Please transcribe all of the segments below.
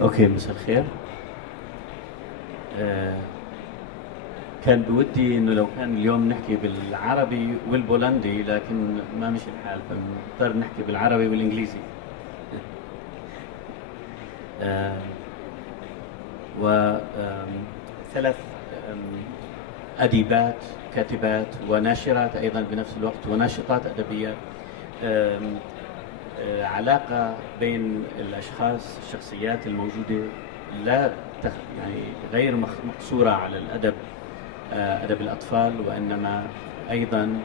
اوكي، مساء الخير. كان بودي انه لو كان اليوم نحكي بالعربي والبولندي، لكن ما مشي الحال، فنضطر نحكي بالعربي والانجليزي. وثلاث أديبات، كاتبات وناشرات أيضا بنفس الوقت، وناشطات أدبيات. علاقة بين الأشخاص، الشخصيات الموجودة لا يعني غير مقصورة على الأدب، أدب الأطفال، وإنما أيضا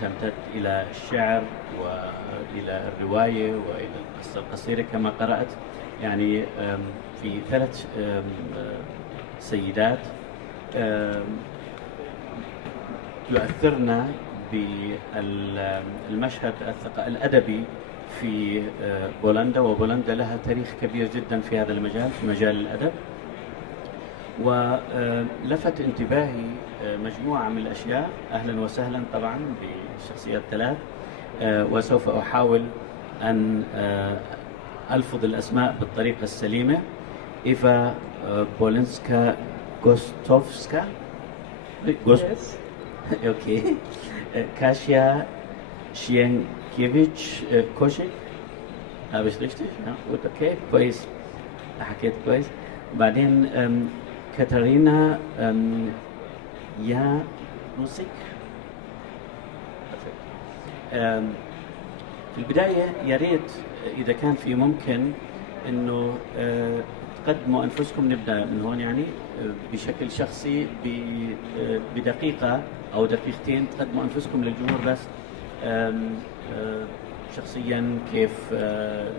تمتد إلى الشعر وإلى الرواية وإلى القصة القصيرة كما قرأت. يعني في ثلاث سيدات يؤثرنا بالمشهد الأدبي في بولندا، وبولندا لها تاريخ كبير جدا في هذا المجال، في مجال الأدب. ولفت انتباهي مجموعة من الأشياء. أهلا وسهلا طبعا بالشخصيات الثلاث، وسوف أحاول أن ألفظ الأسماء بالطريقة السليمة. إيفا بولنسكا غوستوفسكا، اوكي. كاشيا شينكيفيتش كوشيك، مش richtig؟ اوكي، كويس، حكيت كويس. بعدين كاتارينا يانوسيك. في البداية يا ريت إذا كان في ممكن إنه تقدموا أنفسكم، نبدأ من هون يعني بشكل شخصي بدقيقة أو دقيقتين، تقدموا أنفسكم للجمهور بس شخصيا، كيف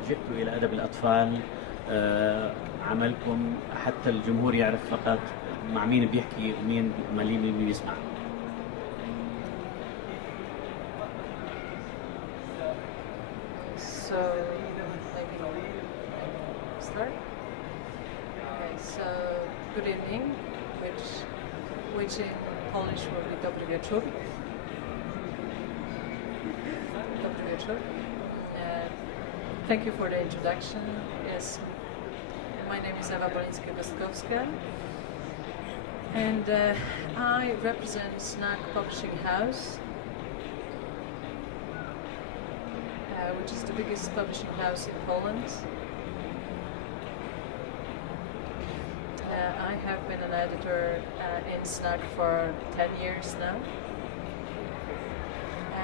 جئتوا إلى أدب الأطفال، عملكم، حتى الجمهور يعرف فقط مع مين بيحكي ومين مين بيسمع. So, start? Okay, so good evening, which in Polish will be dobry wieczór. Dobry wieczór. Thank you for the introduction. Yes, my name is Ewa Bolińska-Gostkowska, and I represent Snack Publishing House, which is the biggest publishing house in Poland. I have been an editor in Snack for 10 years now.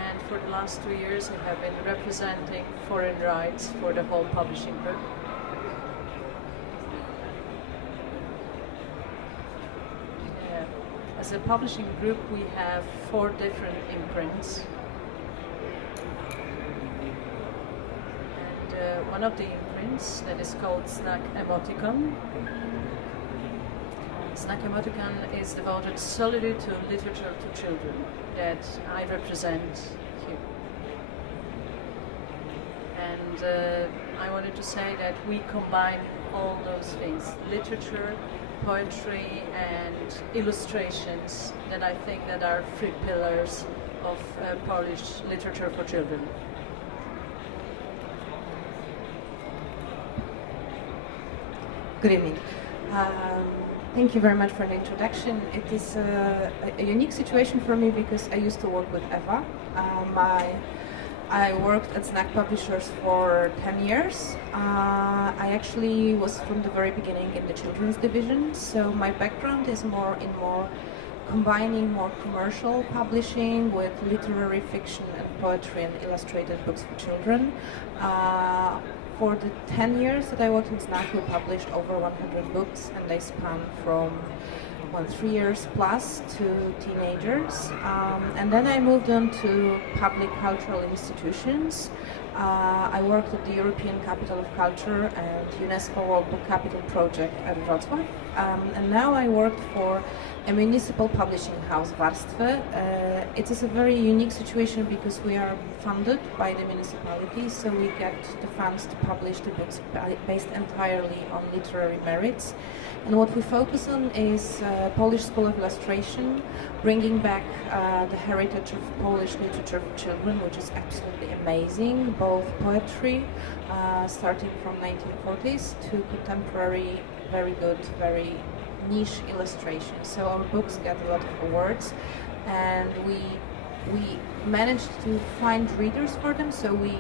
And for the last 2 years I have been representing foreign rights for the whole publishing group. As a publishing group we have 4 different imprints. One of the imprints that is called Snack Emoticon. Snack Emoticon is devoted solely to literature to children that I represent here. And I wanted to say that we combine all those things, literature, poetry and illustrations, that I think that are 3 pillars of Polish literature for children. Good evening. Thank you very much for the introduction. It is a unique situation for me because I used to work with Eva. I worked at Snack Publishers for 10 years. I actually was from the very beginning in the children's division, so my background is more combining more commercial publishing with literary fiction and poetry and illustrated books for children. For the 10 years that I worked in Snack, we published over 100 books, and they span from 3 years plus to teenagers. And then I moved on to public cultural institutions. I worked at the European Capital of Culture and UNESCO World Book Capital Project at Wrocław. And now I work for a municipal publishing house, Warstwy. It is a very unique situation because we are funded by the municipality, so we get the funds to publish the books based entirely on literary merits. And what we focus on is Polish School of Illustration, bringing back the heritage of Polish literature for children, which is absolutely amazing, both poetry, starting from 1940s, to contemporary, very good, very niche illustration. So our books get a lot of awards, and we managed to find readers for them, so we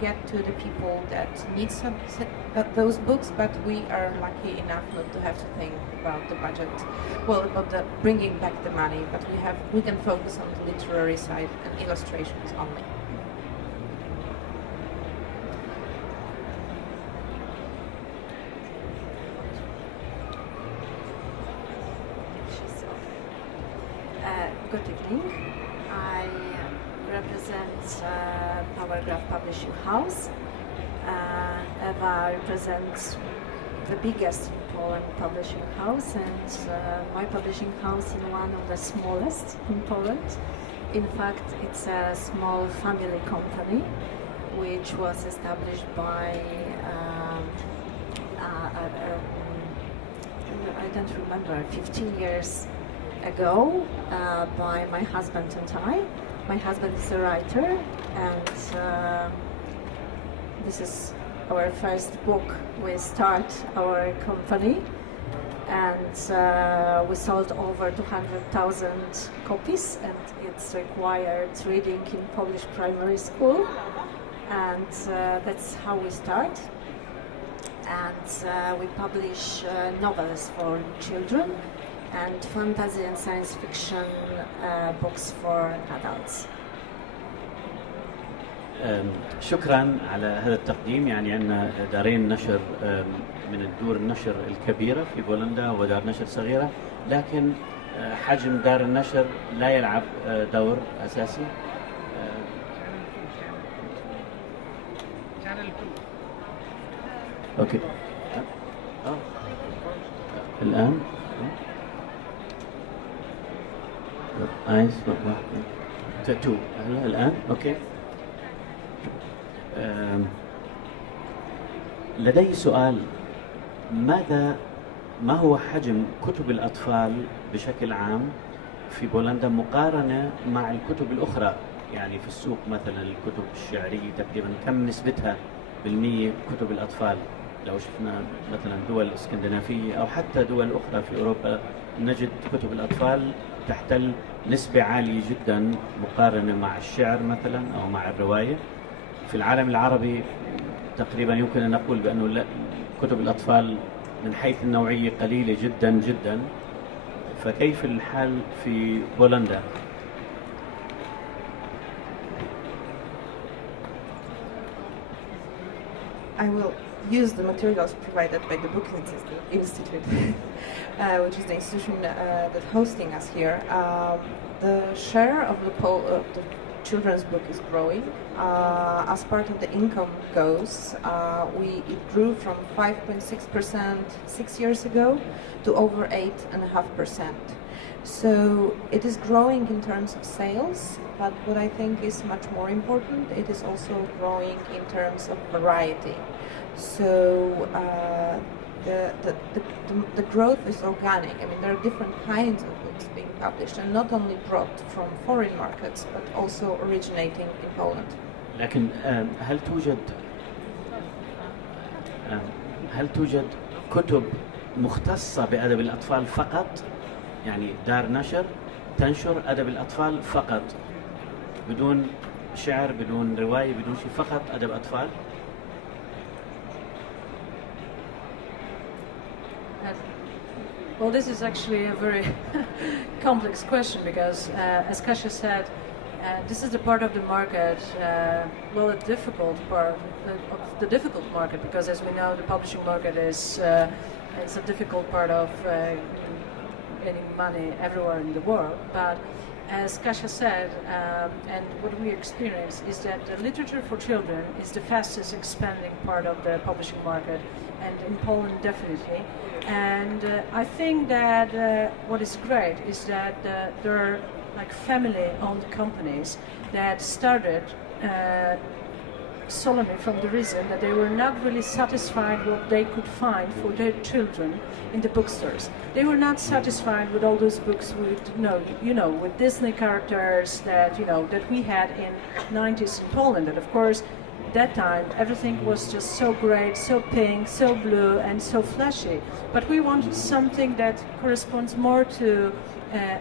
get to the people that need those books, but we are lucky enough not to have to think about the budget, well, about the bringing back the money, but we can focus on the literary side and illustrations only. Good evening. I represent Powergraph Publishing House. Eva represents the biggest in Poland publishing house, and my publishing house is one of the smallest in Poland. In fact, it's a small family company which was established by I don't remember, 15 years ago by my husband and I. My husband is a writer, and this is our first book. We start our company, and we sold over 200,000 copies, and it's required reading in Polish primary school, and that's how we start. And we publish novels for children and fantasy and science fiction books for adults. شكرا على هذا التقديم. يعني عندنا دارين نشر من الدور النشر الكبيرة في بولندا ودار نشر صغيرة، لكن حجم دار النشر لا يلعب دور أساسي. أوكي. الآن تو الآن أوكي. لدي سؤال، ما هو حجم كتب الأطفال بشكل عام في بولندا مقارنة مع الكتب الأخرى؟ يعني في السوق مثلا الكتب الشعرية تقريبا كم نسبتها بالمية كتب الأطفال؟ لو شفنا مثلا دول اسكندنافية أو حتى دول أخرى في أوروبا نجد كتب الأطفال تحتل نسبة عالية جدا مقارنة مع الشعر مثلا أو مع الرواية. في العالم العربي تقريبا يمكن أن نقول بأنه كتب الأطفال من حيث النوعية قليلة جدا جدا. فكيف الحال في بولندا؟ I will use the materials provided by the Book Institute, which is the institution that's hosting us here. The share of the children's book is growing. As part of the income goes, it grew from 5.6% 6 years ago to over 8.5%. So it is growing in terms of sales, but what I think is much more important, it is also growing in terms of variety. So the growth is organic. I mean, there are different kinds of books being published, and not only brought from foreign markets, but also originating in Poland. لكن هل توجد كتب مختصة بأدب الأطفال فقط؟ يعني دار نشر تنشر أدب الأطفال فقط بدون شعر بدون رواية بدون شيء، فقط أدب أطفال؟ Well, this is actually a very complex question because, as Kasia said, this is the part of the market, a difficult part of the difficult market, because as we know, the publishing market is it's a difficult part of getting money everywhere in the world. But as Kasia said, and what we experience is that the literature for children is the fastest expanding part of the publishing market, and in Poland definitely. And I think that what is great is that there are like family-owned companies that started solely from the reason that they were not really satisfied what they could find for their children in the bookstores. They were not satisfied with all those books with with Disney characters that that we had in 90s in Poland. And of course, at that time everything was just so great, so pink, so blue, and so flashy. But we wanted something that corresponds more to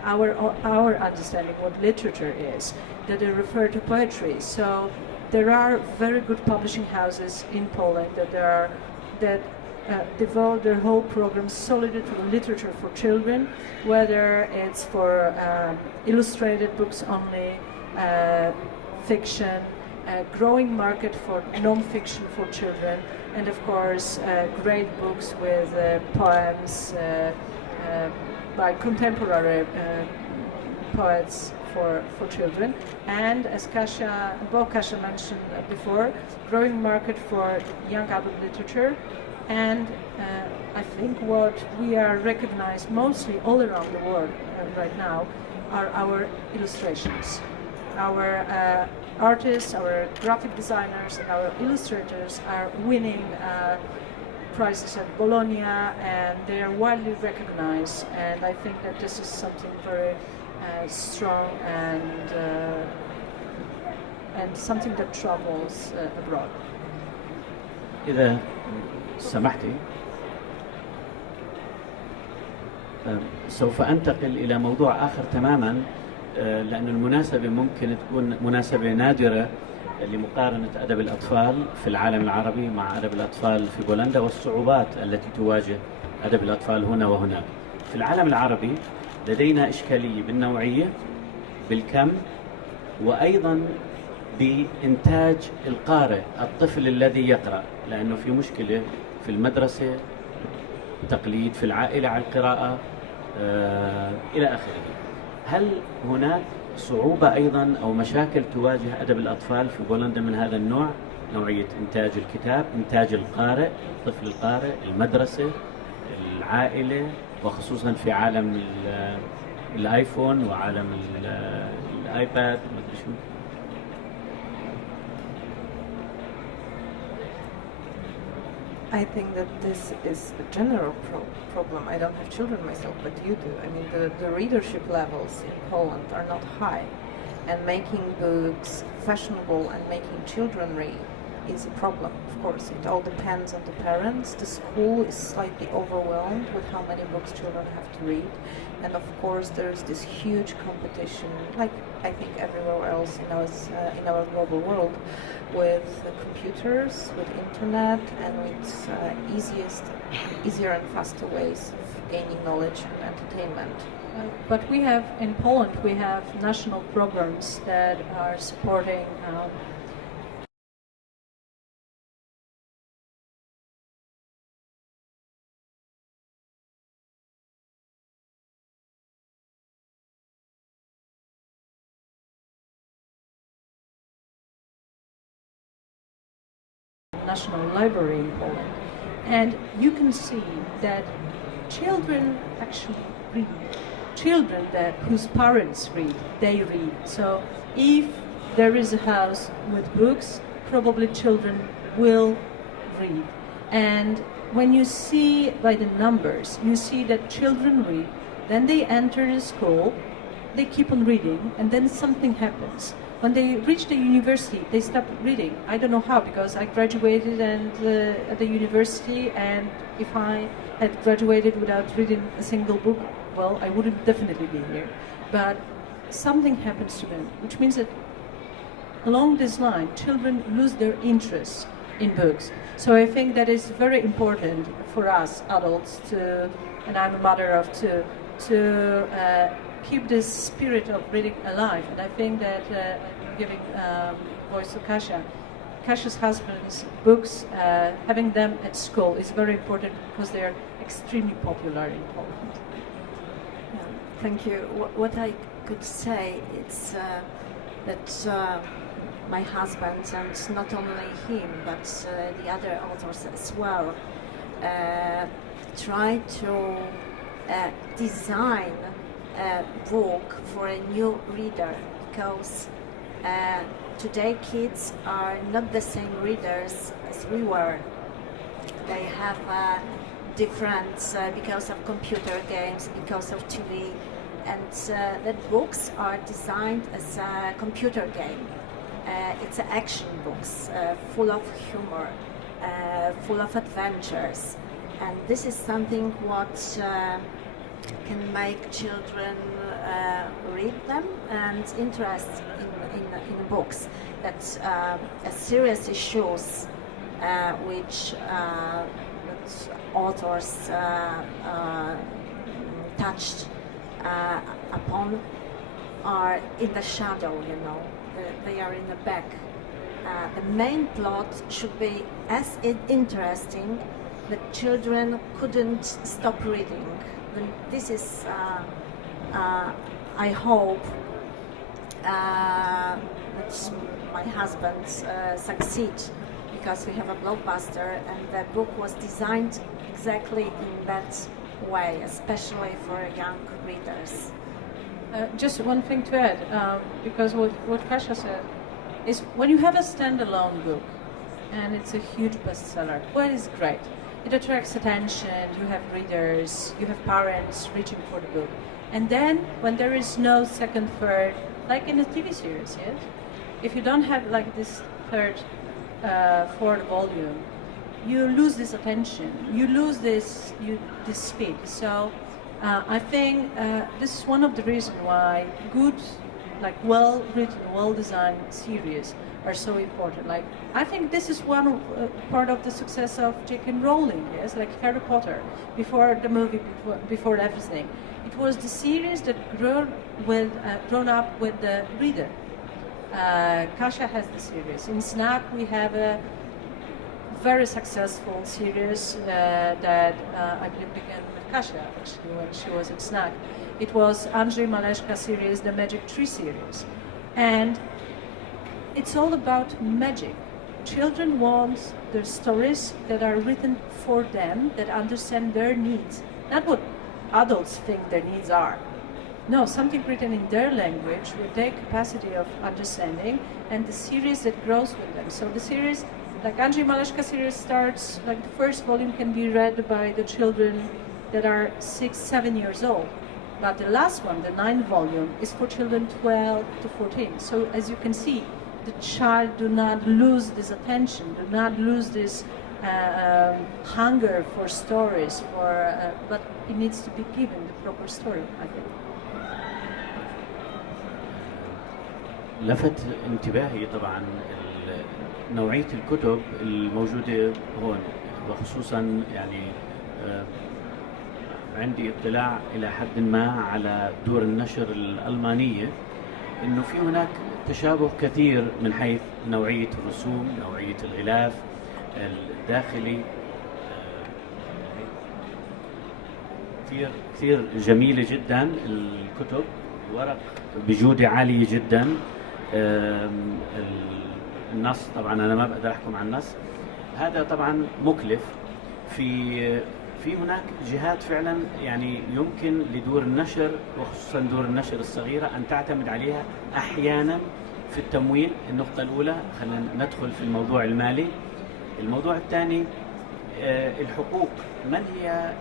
our understanding what literature is, that they refer to poetry. So there are very good publishing houses in Poland that devote their whole programs solely to literature for children, whether it's for illustrated books only, fiction, growing market for non-fiction for children, and of course great books with poems by contemporary poets for children. And as Kasia mentioned before, growing market for young adult literature. And I think what we are recognized mostly all around the world right now are our illustrations. Our artists, our graphic designers, and our illustrators are winning prizes at Bologna, and they are widely recognized. And I think that this is something very strong and something that travels abroad. إذا سمحتي سوف أنتقل إلى موضوع آخر تماما، لأن المناسبة ممكن تكون مناسبة نادرة لمقارنة أدب الأطفال في العالم العربي مع أدب الأطفال في بولندا والصعوبات التي تواجه أدب الأطفال هنا وهناك. في العالم العربي لدينا إشكالية بالنوعية، بالكم، وأيضا بإنتاج القارئ، الطفل الذي يقرأ، لأنه في مشكلة في المدرسة، تقليد في العائلة على القراءة إلى آخره. هل هناك صعوبة أيضا أو مشاكل تواجه أدب الأطفال في بولندا من هذا النوع، نوعية إنتاج الكتاب، إنتاج القارئ، الطفل القارئ، المدرسة، العائلة، وخصوصا في عالم الآيفون وعالم الآيباد ومدري شو؟ I think that this is a general problem. I don't have children myself, but you do. I mean, the readership levels in Poland are not high, and making books fashionable and making children read is a problem. Of course, it all depends on the parents. The school is slightly overwhelmed with how many books children have to read, and of course there's this huge competition, like I think everywhere else in our global world, with computers, with internet, and with easier and faster ways of gaining knowledge and entertainment. But we have, in Poland, we have national programs that are supporting National Library in Poland, and you can see that children actually read. Children whose parents read, they read. So if there is a house with books, probably children will read. And when you see by the numbers, you see that children read, then they enter the school, they keep on reading, and then something happens. When they reach the university, they stop reading. I don't know how, because I graduated at the university, and if I had graduated without reading a single book, well, I wouldn't definitely be here. But something happens to them, which means that along this line, children lose their interest in books. So I think that is very important for us adults to, and I'm a mother of two, to keep this spirit of reading alive. And I think that giving voice to Kasia, Kasia's husband's books, having them at school is very important because they are extremely popular in Poland. Yeah, thank you. What I could say it's that my husband, and not only him, but the other authors as well, try to design a book for a new reader, because today kids are not the same readers as we were. They have different because of computer games, because of TV, and the books are designed as a computer game. It's action books, full of humor, full of adventures, and this is something what can make children read them and interest in books. That serious issues which authors touched upon are in the shadow, you know. They are in the back. The main plot should be as interesting that children couldn't stop reading. And this is, I hope, that my husband succeed, because we have a blockbuster, and the book was designed exactly in that way, especially for young readers. Just one thing to add, because what Kasia said is when you have a standalone book and it's a huge bestseller, well, it's great. It attracts attention, you have readers, you have parents reaching for the book. And then when there is no second, third, like in a TV series, yes? If you don't have like this third, fourth volume, you lose this attention, you lose this speed. So I think this is one of the reasons why good, like well-written, well-designed series are so important. Like I think this is one part of the success of J.K. Rowling. Yes, like Harry Potter, before the movie, before everything, it was the series that grown up with the reader. Kasia has the series. In Snack, we have a very successful series that I believe began with Kasia actually when she was in Snack. It was Andrzej Maleszka series, the Magic Tree series, and it's all about magic. Children want their stories that are written for them, that understand their needs, not what adults think their needs are. No, something written in their language with their capacity of understanding, and the series that grows with them. So the series, like Andrzej Maleszka series, starts, like the first volume can be read by the children that are 6, 7 years old. But the last one, the 9th volume, is for children 12 to 14. So as you can see, the child do not lose this attention, do not lose this hunger for stories, but it needs to be given the proper story, I think. لفت انتباهي طبعا نوعية الكتب الموجودة هون، وخصوصا يعني عندي اطلاع إلى حد ما على دور النشر الألمانية، إنه في هناك تشابه كثير من حيث نوعية الرسوم، نوعية الغلاف الداخلي، كثير جميلة جدا الكتب، ورق بجودة عالية جدا. النص طبعا أنا ما بقدر أحكم عن النص، هذا طبعا مكلف. في هناك جهات فعلا يعني يمكن لدور النشر وخصوصا دور النشر الصغيرة أن تعتمد عليها أحيانا في التمويل. النقطة الأولى، خلينا ندخل في الموضوع المالي. الموضوع الثاني الحقوق. من هي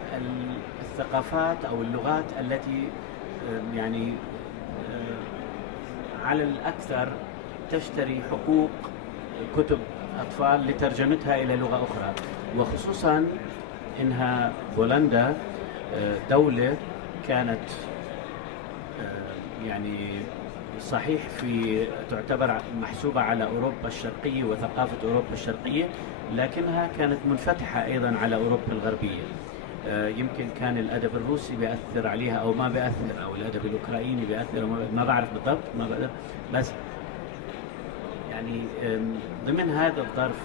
الثقافات أو اللغات التي يعني على الأكثر تشتري حقوق كتب أطفال لترجمتها إلى لغة أخرى، وخصوصا إنها بولندا دولة كانت يعني صحيح تعتبر محسوبة على أوروبا الشرقية وثقافة أوروبا الشرقية، لكنها كانت منفتحة أيضا على أوروبا الغربية. يمكن كان الأدب الروسي بيأثر عليها أو ما بيأثر، أو الأدب الأوكراني بيأثر، ما بعرف بالضبط، ما بقدر، بس يعني ضمن هذا الظرف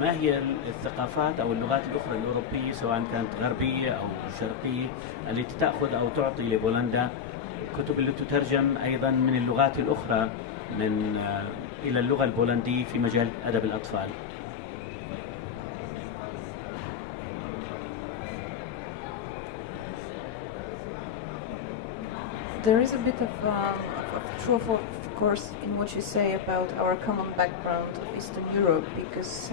ما هي الثقافات أو اللغات الأخرى الأوروبية سواء كانت غربية أو شرقية التي تأخذ أو تعطي لبولندا الكتب اللي تترجم أيضا من اللغات الأخرى إلى اللغة البولندية في مجال أدب الأطفال. There is a bit of truth, of course, in what you say about our common background of Eastern Europe, because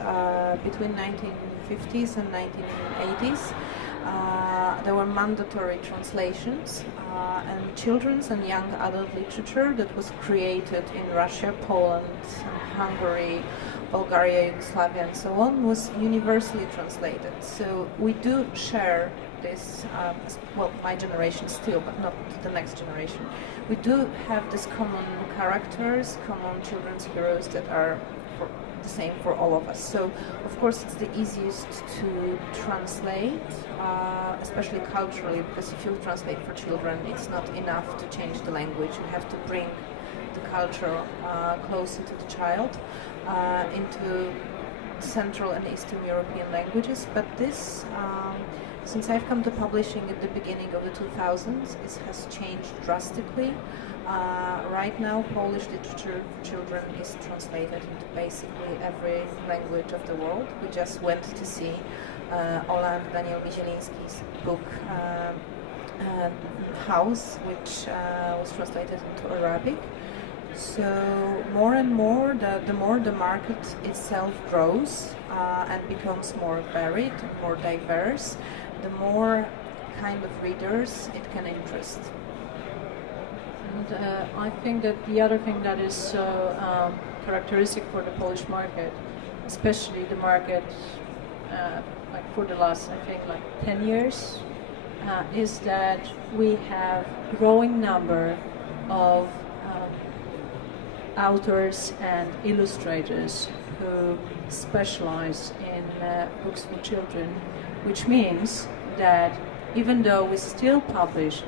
between 1950s and 1980s, there were mandatory translations and children's and young adult literature that was created in Russia, Poland, Hungary, Bulgaria, Yugoslavia, and so on, was universally translated. So we do share this, well, my generation still, but not the next generation. We do have these common characters, common children's heroes that are the same for all of us. So, of course, it's the easiest to translate, especially culturally, because if you translate for children, it's not enough to change the language. You have to bring the culture closer to the child into Central and Eastern European languages. But this, since I've come to publishing at the beginning of the 2000s, it has changed drastically. Right now, Polish literature for children is translated into basically every language of the world. We just went to see Ola and Daniel Mizieliński's book House, which was translated into Arabic. So more and more, the more the market itself grows and becomes more varied, more diverse, the more kind of readers it can interest. And I think that the other thing that is so characteristic for the Polish market, especially the market like for the last, I think, like 10 years, is that we have growing number of authors and illustrators who specialize in books for children, which means that even though we still publish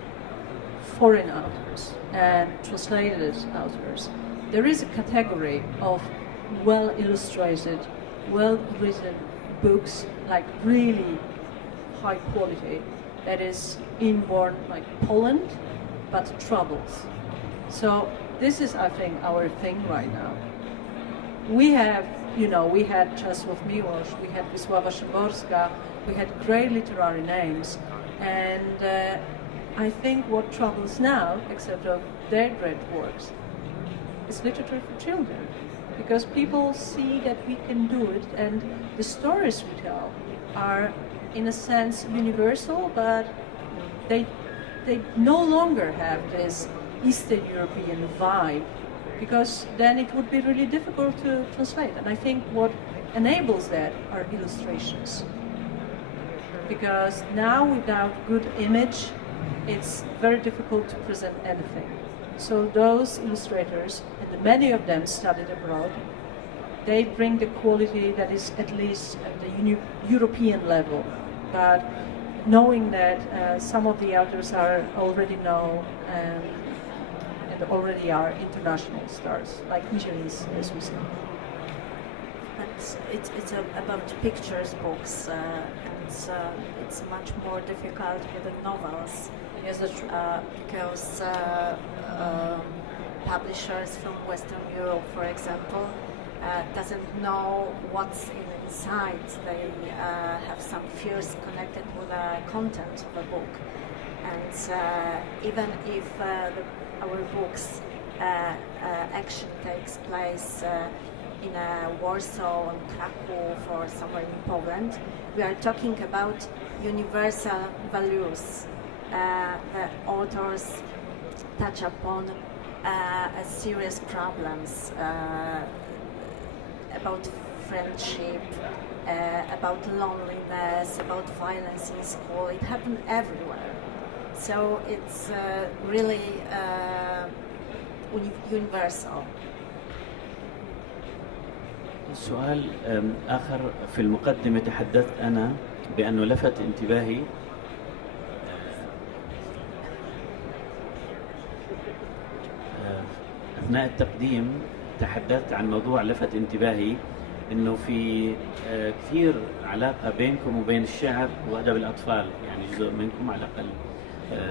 foreign authors and translated authors, there is a category of well-illustrated, well-written books, like really high quality, that is inborn like Poland, but troubles. So this is, I think, our thing right now. We have, we had Czesław Miłosz, we had Wisława Szymborska, we had great literary names, and I think what troubles now, except of their great works, is literature for children, because people see that we can do it, and the stories we tell are, in a sense, universal, but they no longer have this Eastern European vibe, because then it would be really difficult to translate. And I think what enables that are illustrations, because now without good image, it's very difficult to present anything. So those illustrators, and many of them studied abroad, they bring the quality that is at least at the European level. But knowing that some of the authors are already known and already are international stars, like Mizieliński, as we said. But it's about pictures books, and it's much more difficult with the novels. Yes, that's true. Because publishers from Western Europe, for example, doesn't know what's inside. They have some fears connected with the content of a book, and even if our books action takes place in Warsaw and Krakow or somewhere in Poland, we are talking about universal values. The authors touch upon serious problems about friendship, about loneliness, about violence in school. It happened everywhere. So it's really universal. سؤال آخر، في المقدمة تحدثت أنا بأنه لفت انتباهي أثناء التقديم تحدثت عن موضوع لفت انتباهي، إنه في كثير علاقة بينكم وبين الشعر وأدب الأطفال، يعني جزء منكم على الأقل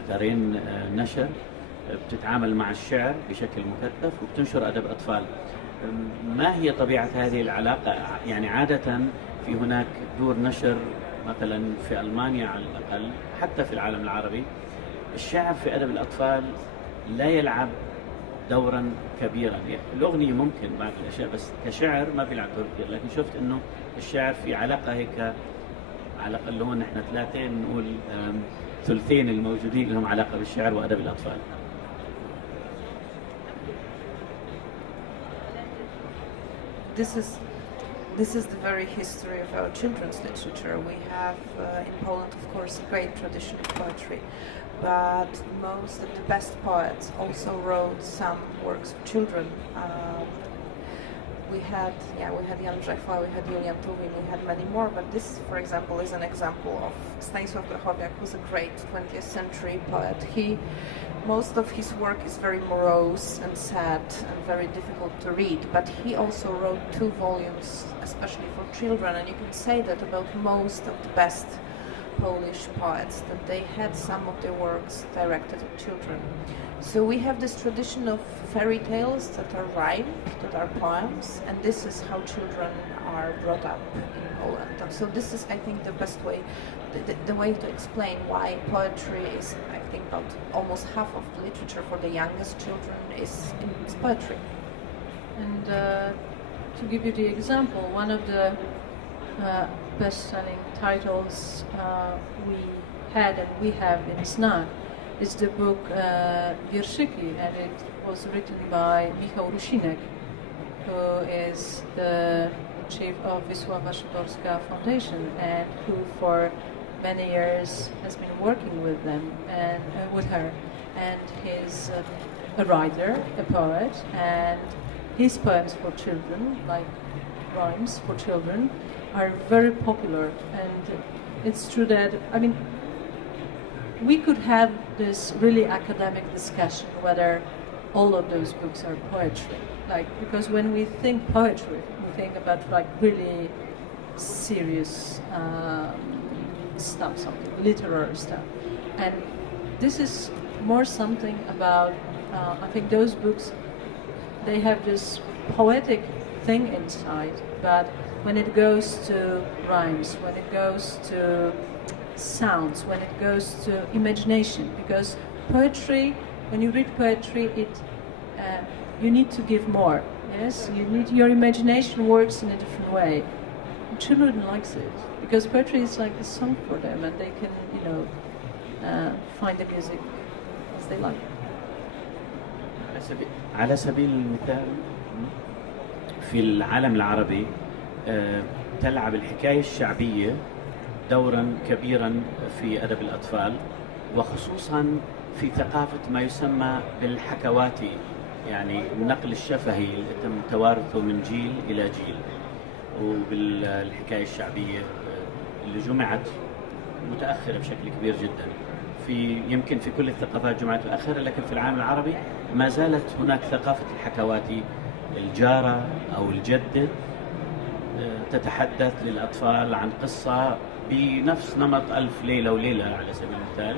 دارين نشر، بتتعامل مع الشعر بشكل مكثف وبتنشر أدب أطفال. ما هي طبيعة هذه العلاقة؟ يعني عادة في هناك دور نشر مثلا في ألمانيا على الأقل، حتى في العالم العربي الشعر في أدب الأطفال لا يلعب دورا كبيرا. يعني الأغنية ممكن بعض الأشياء، بس كشعر ما بيلعب دور كبير. لكن شفت إنه الشعر في علاقة هيك، على الأقل هون نحن ثلاثين نقول ثلثين الموجودين لهم علاقة بالشعر وأدب الأطفال. This is the very history of our children's literature. We have in Poland, of course, a great tradition of poetry, but most of the best poets also wrote some works for children. We had Jan Brzechwa, we had Julian Tuwim, we had many more, but this, for example, is an example of Stanisław Grochowiak, who's a great 20th century poet. Most of his work is very morose and sad and very difficult to read, but he also wrote 2 volumes, especially for children, and you can say that about most of the best Polish poets, that they had some of their works directed at children. So we have this tradition of fairy tales that are rhymed, that are poems, and this is how children are brought up in Poland. So this is, I think, the best way, the way to explain why poetry is, I think, about almost half of the literature for the youngest children is poetry. And to give you the example, one of the best-selling titles we had and we have in Znak is the book Wierszyki, and it was written by Michał Rusinek, who is the chief of Wisława Szydorska Foundation and who for many years has been working with them and with her. And he's a writer, a poet, and his poems for children, like rhymes for children, are very popular. And it's true that, I mean, we could have this really academic discussion whether all of those books are poetry. Like, because when we think poetry, we think about like really serious stuff, something literary stuff. And this is more something about, I think those books, they have this poetic thing inside, but when it goes to rhymes, when it goes to sounds, when it goes to imagination, because poetry, when you read poetry, you need to give more. Yes, your imagination works in a different way. Children likes it because poetry is like a song for them, and they can, find the music as they like. على سبيل المثال في العالم العربي تلعب الحكاية الشعبية دورا كبيرا في أدب الأطفال، وخصوصا في ثقافة ما يسمى بالحكواتي، يعني النقل الشفهي اللي تم توارثه من جيل إلى جيل. وبالحكاية الشعبية اللي جمعت متأخرة بشكل كبير جدا، يمكن في كل الثقافات جمعت متأخرة، لكن في العالم العربي ما زالت هناك ثقافة الحكواتي. الجارة أو الجدة تتحدث للأطفال عن قصة بنفس نمط ألف ليلة وليلة على سبيل المثال،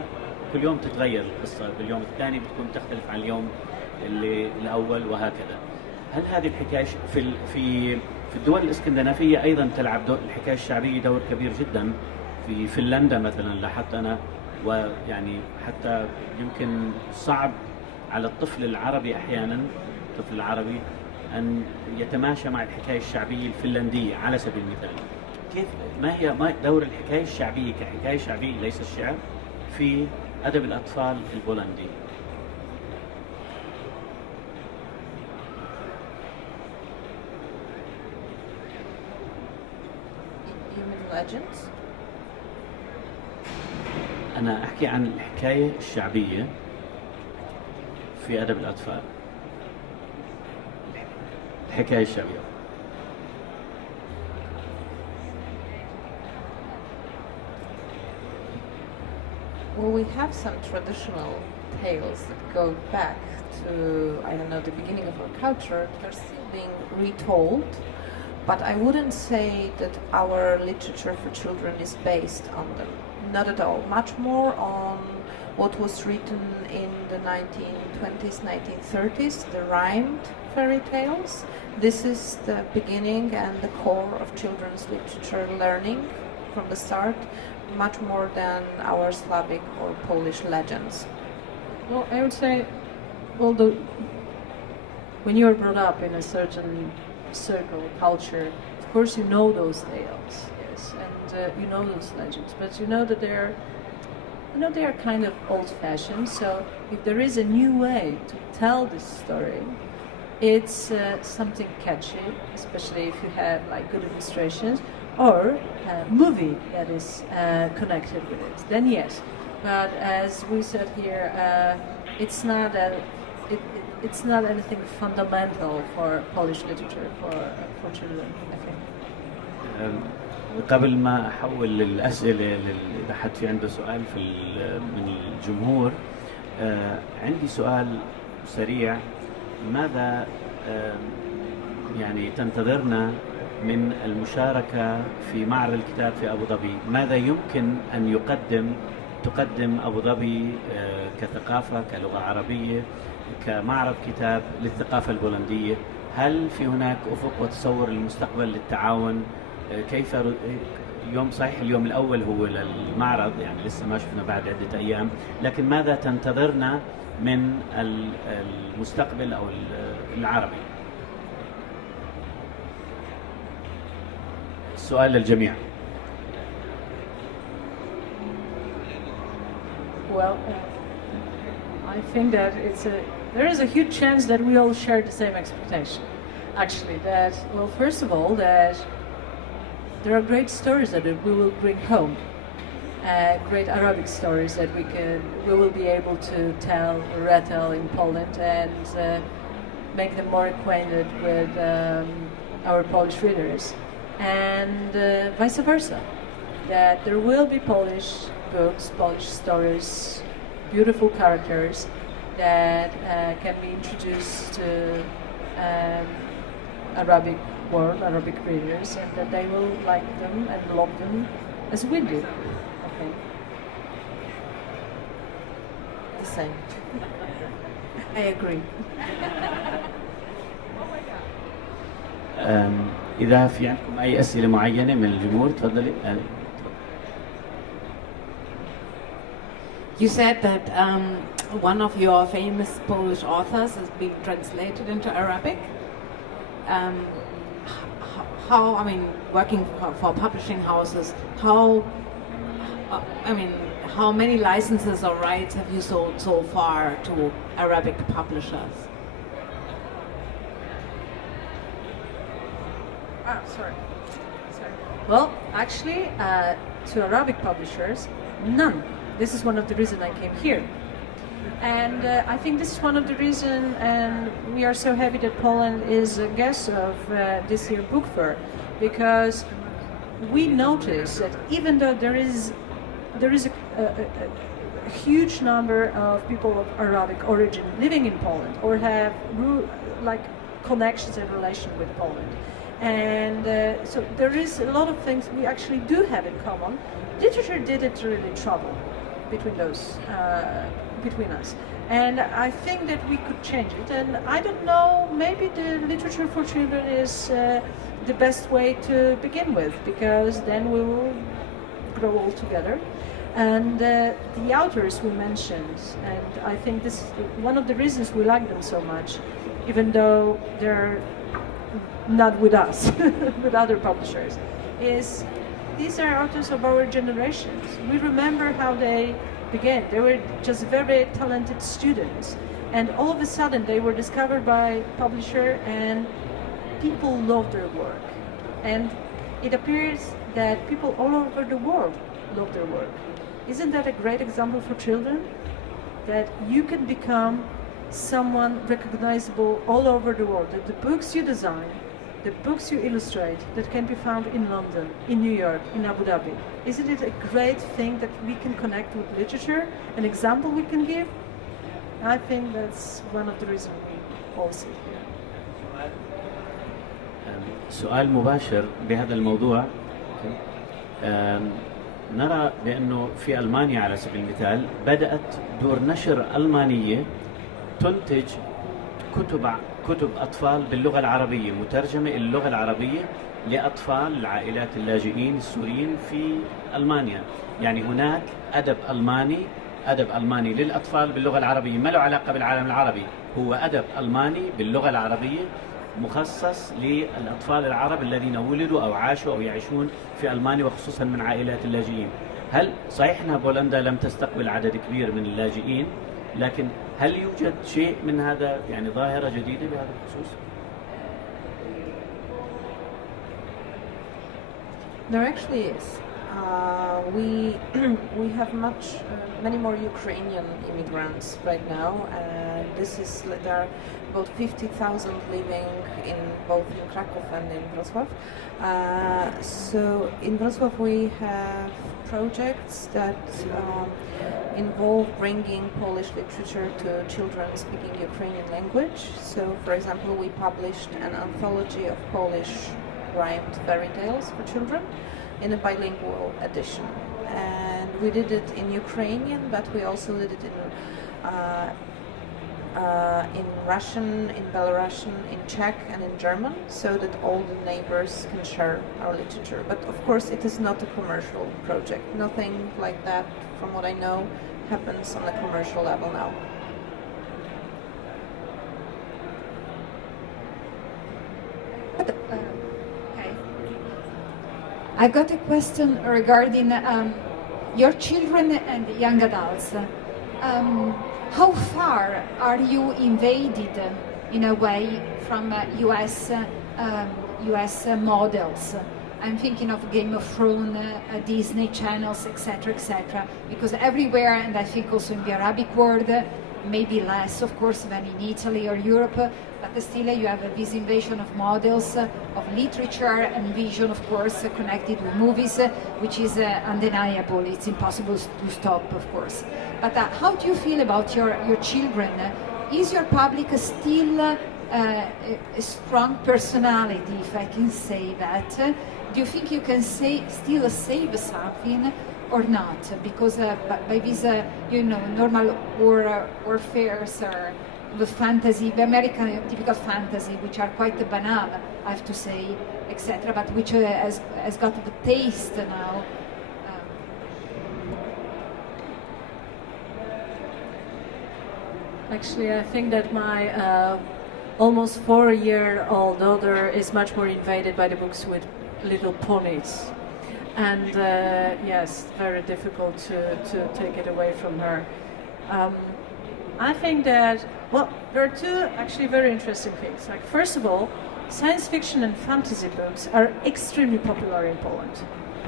كل يوم تتغير القصة، باليوم الثاني بتكون تختلف عن اليوم الأول وهكذا. هل هذه الحكاية في الدول الإسكندنافية أيضا تلعب الحكاية الشعبية دور كبير جدا؟ في فنلندا مثلا لاحظت أنا، ويعني حتى يمكن صعب على الطفل العربي أحيانا، الطفل العربي أن يتماشى مع الحكاية الشعبية الفنلندية على سبيل المثال. كيف ما دور الحكاية الشعبية كحكاية شعبية ليس الشعر في أدب الأطفال البولندي؟ Legends. أنا أحكي عن الحكاية الشعبية في أدب الأطفال. الحكاية الشعبية. Well, we have some traditional tales that go back to, I don't know, the beginning of our culture. They're still being retold. But I wouldn't say that our literature for children is based on them. Not at all. Much more on what was written in the 1920s, 1930s, the rhymed fairy tales. This is the beginning and the core of children's literature learning from the start, much more than our Slavic or Polish legends. Well, I would say, when you're brought up in a certain circle, culture, of course you know those tales, yes, and you know those legends, but you know that they are kind of old-fashioned. So if there is a new way to tell this story, it's something catchy, especially if you have like good illustrations or a movie that is connected with it. Then yes, but as we said here, it's not anything fundamental for Polish literature for children, I think. قبل ما أحول للأسئلة إذا حد في عنده سؤال من الجمهور، عندي سؤال سريع. ماذا يعني تنتظرنا من المشاركة في معرض الكتاب في أبوظبي؟ ماذا يمكن أن تقدم أبوظبي كثقافة، كلغة عربية، كمعرض كتاب للثقافة البولندية؟ هل في هناك أفق وتصور للمستقبل للتعاون؟ كيف صحيح اليوم الأول هو للمعرض، يعني لسه ما شفنا بعد عدة أيام، لكن ماذا تنتظرنا من المستقبل أو العربي؟ السؤال للجميع. Well, I think that there is a huge chance that we all share the same expectation. Actually, that, well, first of all, that there are great stories that we will bring home, great Arabic stories that we will be able to tell or retell in Poland and make them more acquainted with our Polish readers, and vice versa. That there will be Polish books, Polish stories, beautiful characters that can be introduced to Arabic world, Arabic readers, and that they will like them and love them as we do. Okay. The same. I agree. إذا في عندكم أي أسئلة معينة من الجمهور تفضلي. You said that one of your famous Polish authors is being translated into Arabic. How, I mean, working for publishing houses, how many licenses or rights have you sold so far to Arabic publishers? Sorry. Well, actually, to Arabic publishers, none. This is one of the reasons I came here. And I think this is one of the reasons, and we are so happy that Poland is a guest of this year's book fair, because we notice that even though there is a huge number of people of Arabic origin living in Poland or have like connections and relation with Poland, and so there is a lot of things we actually do have in common. Literature didn't really trouble between us, and I think that we could change it. And I don't know, maybe the literature for children is the best way to begin with, because then we will grow all together. And the authors we mentioned, and I think this is one of the reasons we like them so much, even though they're not with us, with other publishers, is these are authors of our generations. We remember how they began. They were just very talented students, and all of a sudden they were discovered by publisher, and people love their work. And it appears that people all over the world love their work. Isn't that a great example for children? That you can become someone recognizable all over the world. That the books you design, the books you illustrate, that can be found in London, in New York, in Abu Dhabi. Isn't it a great thing that we can connect with literature? An example we can give? I think that's one of the reasons we all sit here. سؤال مباشر بهذا الموضوع. نرى بأنه في ألمانيا على سبيل المثال بدأت دور نشر ألمانية تنتج كتب أطفال باللغة العربية مترجمة إلى اللغة العربية لأطفال العائلات اللاجئين السوريين في ألمانيا. يعني هناك أدب ألماني للأطفال باللغة العربية، ما له علاقة بالعالم العربي، هو أدب ألماني باللغة العربية مخصص للأطفال العرب الذين ولدوا أو عاشوا أو يعيشون في ألمانيا وخصوصا من عائلات اللاجئين. هل صحيح أنها بولندا لم تستقبل عدد كبير من اللاجئين، لكن هل يوجد شيء من هذا، يعني ظاهرة جديدة بهذا الخصوص؟ There actually is. We have many more Ukrainian immigrants right now, and there are about 50,000 living in both in Krakow and in Wrocław. So in Wrocław we have projects that involve bringing Polish literature to children speaking Ukrainian language. So, for example, we published an anthology of Polish rhymed fairy tales for children in a bilingual edition, and we did it in Ukrainian, but we also did it in Russian, in Belarusian, in Czech, and in German, so that all the neighbors can share our literature. But of course, it is not a commercial project. Nothing like that, from what I know, happens on a commercial level now. I got a question regarding your children and young adults. How far are you invaded, in a way, from US models? I'm thinking of Game of Thrones, Disney channels, etc., etc. Because everywhere, and I think also in the Arabic world, maybe less, of course, than in Italy or Europe, but still you have this invasion of models, of literature and vision, of course, connected with movies, which is undeniable. It's impossible to stop, of course. But how do you feel about your children? Is your public still a strong personality, if I can say that? Do you think you can still save something or not? Because by these, normal warfares or the fantasy, the American typical fantasy, which are quite banal, I have to say, etc., but which has got the taste now. Actually, I think that my almost 4-year-old daughter is much more invaded by the books with little ponies. And yes, very difficult to take it away from her. I think that, well, there are two actually very interesting things. Like, first of all, science fiction and fantasy books are extremely popular in Poland.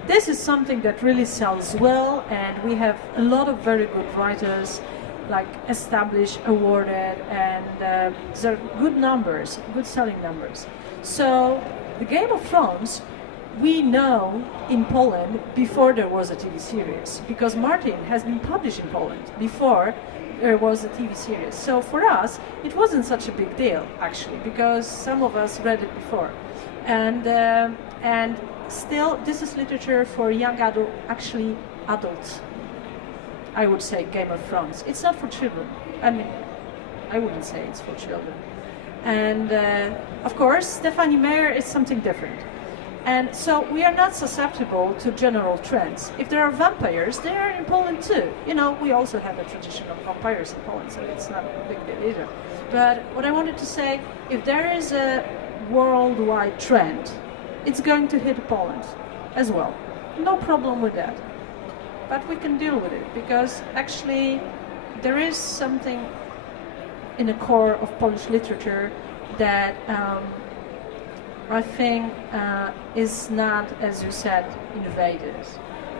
This is something that really sells well, and we have a lot of very good writers, like established, awarded, and there are good numbers, good selling numbers. So the Game of Thrones, we know in Poland before there was a TV series, because Martin has been published in Poland before there was a TV series. So for us, it wasn't such a big deal, actually, because some of us read it before. And still, this is literature for young adults. I would say Game of Thrones. It's not for children. I mean, I wouldn't say it's for children. And of course, Stephanie Meyer is something different. And so we are not susceptible to general trends. If there are vampires, they are in Poland too. You know, we also have a tradition of vampires in Poland, so it's not a big deal either. But what I wanted to say, if there is a worldwide trend, it's going to hit Poland as well. No problem with that. But we can deal with it, because actually there is something in the core of Polish literature that I think is not, as you said, invaded,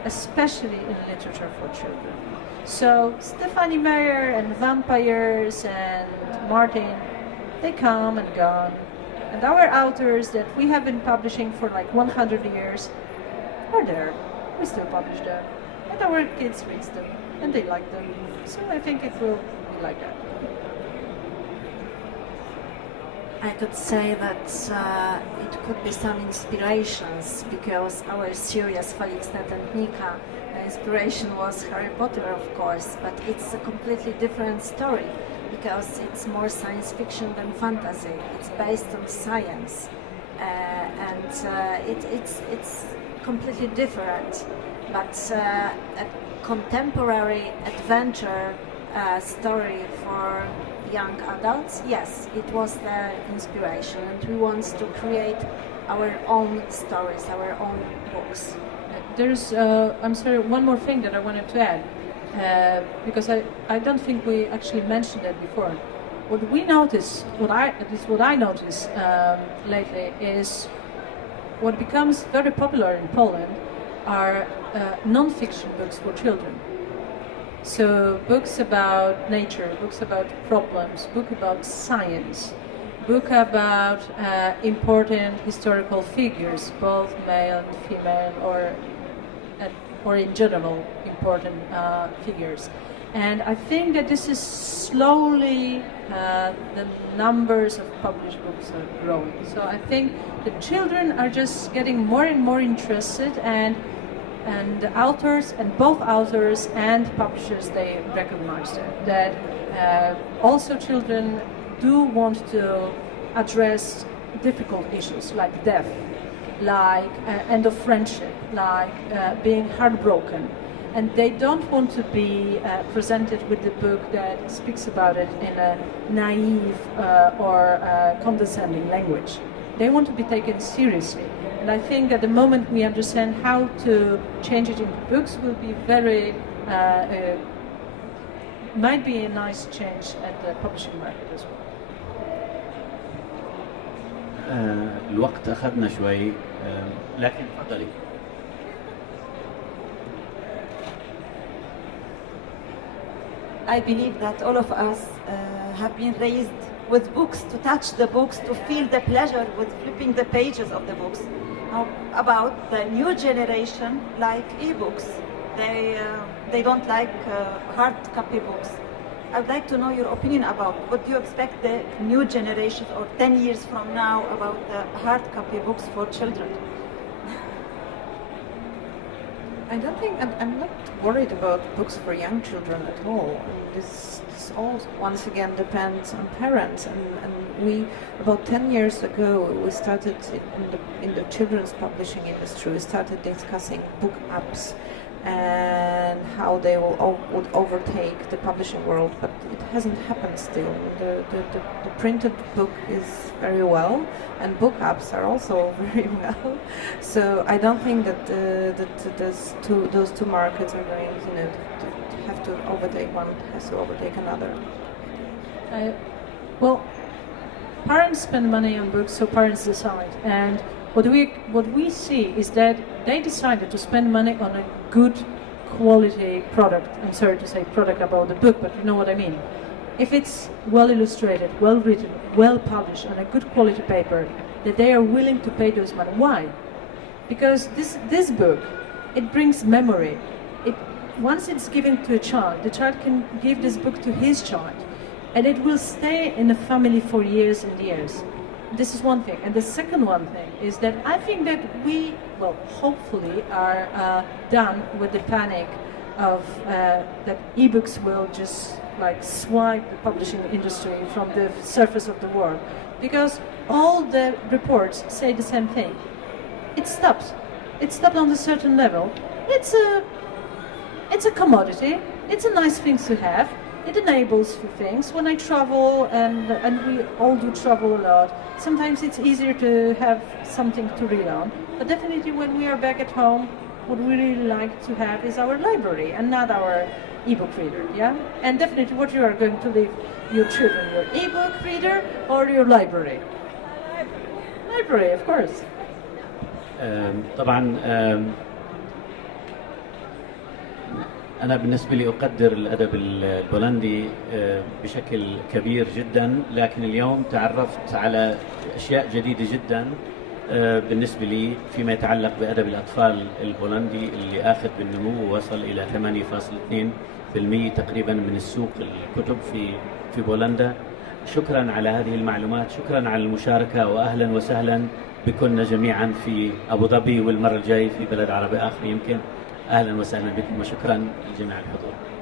especially in literature for children. So Stephanie Meyer and vampires and Martin, they come and gone. And our authors that we have been publishing for like 100 years are there. We still publish them. And our kids read them, and they like them. So I think it will be like that. I could say that it could be some inspirations, because our series Felix, Ned and Nika, inspiration was Harry Potter, of course, but it's a completely different story because it's more science fiction than fantasy. It's based on science, and it's completely different. But a contemporary adventure story for young adults, yes, it was the inspiration, and we want to create our own stories, our own books. There's, I'm sorry, one more thing that I wanted to add, because I don't think we actually mentioned it before. What we notice, at least what I notice lately, is what becomes very popular in Poland are non-fiction books for children. So books about nature, books about problems, book about science, book about important historical figures, both male and female, or in general important figures. And I think that this is slowly the numbers of published books are growing. So I think the children are just getting more and more interested, and the authors, and both authors and publishers, they recognize that also children do want to address difficult issues like death, like end of friendship, like being heartbroken, and they don't want to be presented with the book that speaks about it in a naive or condescending language. They want to be taken seriously. And I think at the moment we understand how to change it into books will be very, might be a nice change at the publishing market as well. الوقت أخذنا شوي لكن تفضلي. I believe that all of us have been raised with books, to touch the books, to feel the pleasure with flipping the pages of the books. How about the new generation, like e-books? They don't like hard copy books. I'd like to know your opinion about what do you expect the new generation, or 10 years from now, about the hard copy books for children? I don't think, I'm not worried about books for young children at all. This all once again depends on parents, and we, about 10 years ago, we started in the children's publishing industry, we started discussing book apps and how they would overtake the publishing world, but it hasn't happened still. The printed book is very well, and book apps are also very well. So I don't think that those two markets are going, to have to overtake one, has to overtake another. Well, parents spend money on books, so parents decide. And what we see is that they decided to spend money on a good quality product. I'm sorry to say product about the book, but you know what I mean. If it's well illustrated, well written, well published, on a good quality paper, that they are willing to pay those money. Why? Because this book, it brings memory. Once it's given to a child, the child can give this book to his child, and it will stay in the family for years and years. This is one thing. And the second one thing is that I think that we, well, hopefully are done with the panic of that ebooks will just like swipe the publishing industry from the surface of the world. Because all the reports say the same thing. It stops. It stopped on a certain level. It's a commodity. It's a nice thing to have. It enables for things. When I travel, and we all do travel a lot, sometimes it's easier to have something to read on. But definitely when we are back at home, what we really like to have is our library and not our ebook reader, yeah? And definitely what you are going to leave your children, your ebook reader or your library? Library, of course. طبعا أنا بالنسبة لي أقدر الأدب البولندي بشكل كبير جدا، لكن اليوم تعرفت على أشياء جديدة جدا بالنسبة لي فيما يتعلق بأدب الأطفال البولندي اللي آخذ بالنمو ووصل إلى 8.2% تقريبا من السوق الكتب في بولندا. شكرا على هذه المعلومات، شكرا على المشاركة، وأهلا وسهلا بكنا جميعا في أبوظبي، والمرة الجاي في بلد عربي آخر يمكن. أهلا وسهلا بكم وشكرا لجميع الحضور.